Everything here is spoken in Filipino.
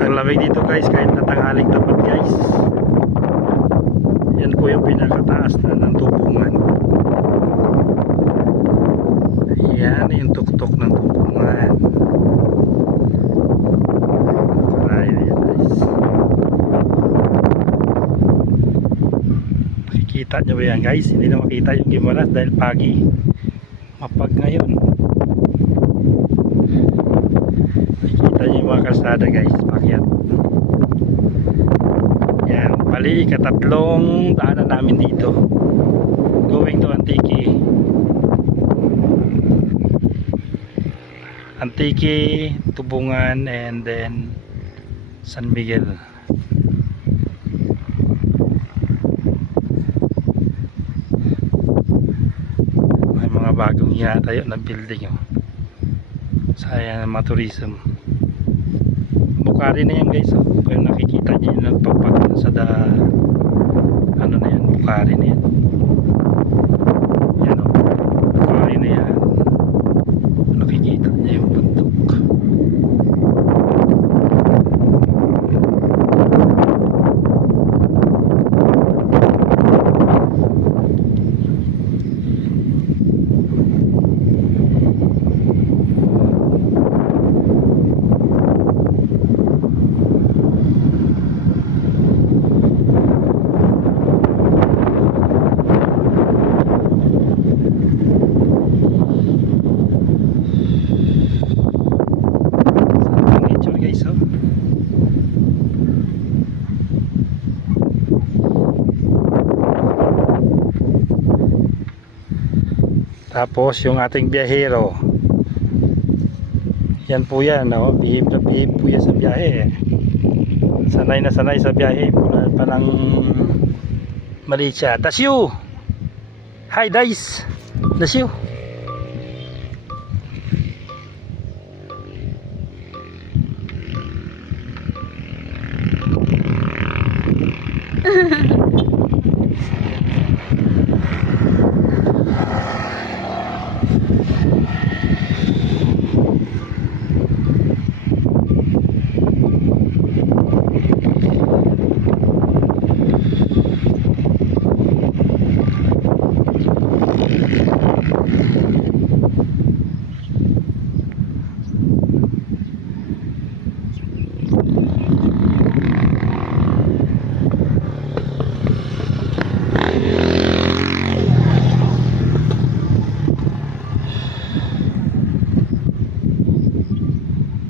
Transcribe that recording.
Ang lamig dito guys, kahit natanghaling tapat guys. Yan po yung pinakataas na ng tubungan. Yan yung tuktok ng tubungan. Karayo yan guys. Makikita nyo ba yan guys? Hindi na makita yung gimaras dahil pagi. Mapag ngayon. Makikita nyo yung mga kalsada guys. Pakyat. Yan. Bali, ikatatlong daanan namin dito. Going to Antique. Antique, Tubungan, and then San Miguel. May mga bagong hinatayo na building sayang ng mga tourism. Bukari na yan guys, kung nakikita nyo yung nagpapag sa ano na yan, Bukari na yan. Yan o, Bukari na yan. Nakikita niya yung bundok. Tapos yung ating biyahero, yan po yan, no? Bihib na bihib po yan sa biyahe. Sanay na sanay sa biyahe, mula pa ng maliit siya. That's you! Hi guys! That's you!